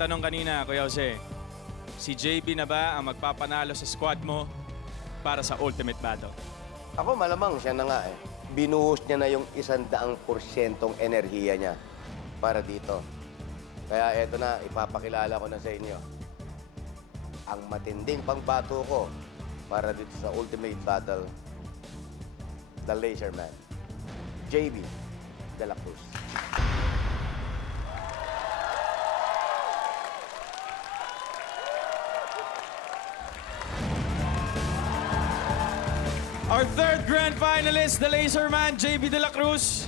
tanong kanina, Kuya Jose, si JB na ba ang magpapanalo sa squad mo para sa Ultimate Battle? Ako malamang siya na nga eh. Binuhos niya na yung 100% enerhiya niya para dito. Kaya eto na, ipapakilala ko na sa inyo. Ang matinding pangbato ko para dito sa Ultimate Battle, The Laser Man, JB De La Cruz. Our third grand finalist, the Laser Man, JB De La Cruz.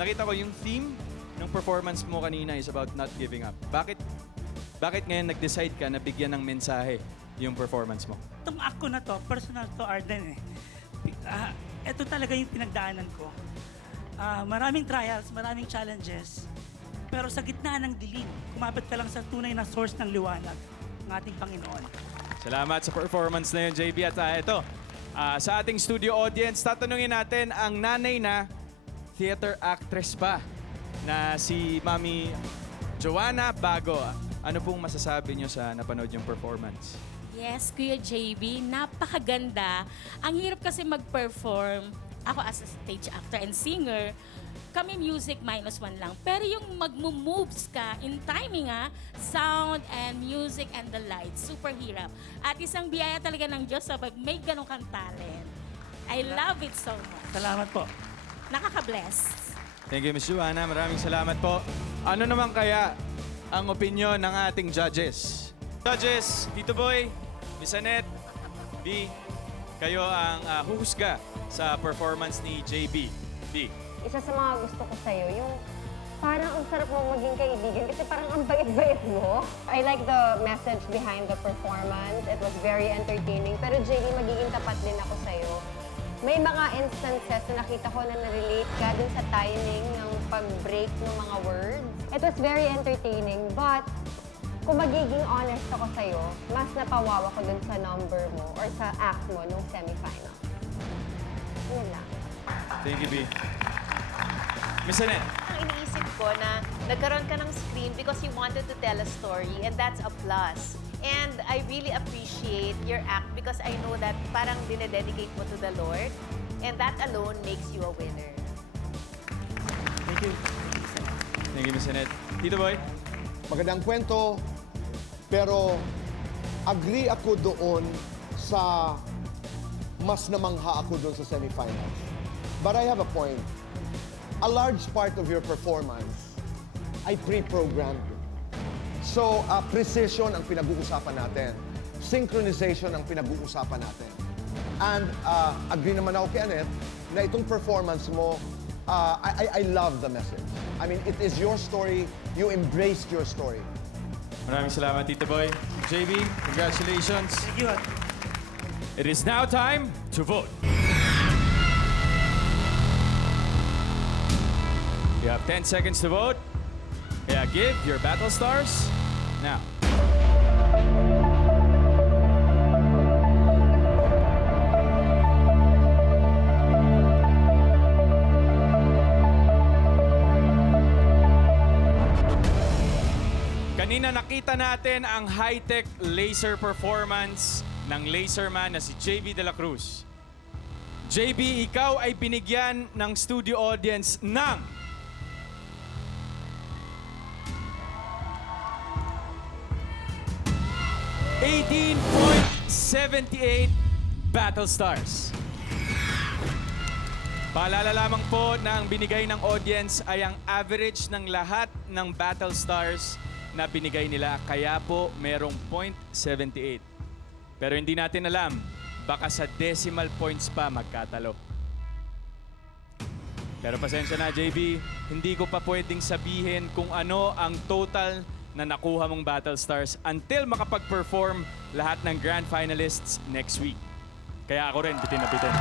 Nakita ko yung theme ng performance mo kanina is about not giving up. Bakit ngayon nag-decide ka na bigyan ng mensahe yung performance mo? Itong act ko na to, personal to Arden eh. Ito talaga yung pinagdaanan ko. Maraming trials, maraming challenges. Pero sa gitna ng dilim, kumapit ka lang sa tunay na source ng liwanag, ng ating Panginoon. Salamat sa performance na yun, JB. At ito, sa ating studio audience, tatanungin natin ang nanay na theater actress pa na si Mami Joanna Bago. Ano pong masasabi niyo sa napanood yung performance? Yes, Kuya JB, napakaganda. Ang hirap kasi mag-perform. Ako as a stage actor and singer, kami music -1 lang. Pero yung mag-moves ka in timing sound and music and the lights, super hirap. At isang biyaya talaga ng Diyos sa pag may ganun kang talent. I love it so much. Salamat po. Nakaka-bless. Thank you, Miss Joanna. Maraming salamat po. Ano naman kaya ang opinion ng ating judges? Judges, Tito Boy, Miss Annette, B, kayo ang huhusga sa performance ni JB. B. Isa sa mga gusto ko sa'yo, yung parang ang sarap mong maging kaibigan kasi parang ang bait-bait mo. I like the message behind the performance. It was very entertaining. Pero JB, magiging tapat din ako sa'yo. May mga instances na nakita ko na na-relate ka dun sa timing ng pag-break ng mga words. It was very entertaining, but kung magiging honest ako sa'yo, mas napawawa ko dun sa number mo or sa act mo nung semifinal. Yun lang. Thank you, B. Miss Annette. Ang iniisip ko na nagkaroon ka ng screen because you wanted to tell a story and that's a plus. And I really appreciate your act because I know that parang dinededicate mo to the Lord and that alone makes you a winner. Thank you. Thank you, Miss Annette. Tito Boy. Magandang kwento, pero agree ako doon sa mas namangha ako doon sa semifinals. But I have a point. A large part of your performance ay pre-programmed. So, precision ang pinag-uusapan natin. Synchronization ang pinag-uusapan natin. And agree naman ako kay Annette na itong performance mo, I love the message. I mean, it is your story. You embraced your story. Maraming salamat, Tito Boy. JB, congratulations. Thank you. It is now time to vote. You have 10 seconds to vote. Kaya give your battle stars now. Kanina nakita natin ang high-tech laser performance ng Laser Man na si JB De La Cruz. JB, ikaw ay binigyan ng studio audience ng 18.78 battle stars. Paalala lamang po na ang binigay ng audience ay ang average ng lahat ng battle stars na binigay nila. Kaya po merong 0.78. Pero hindi natin alam, baka sa decimal points pa magkatalo. Pero pasensya na, JB, hindi ko pa pwedeng sabihin kung ano ang total na nakuha mong battle stars until makapag-perform lahat ng grand finalists next week. Kaya ako rin, bitin na bitin.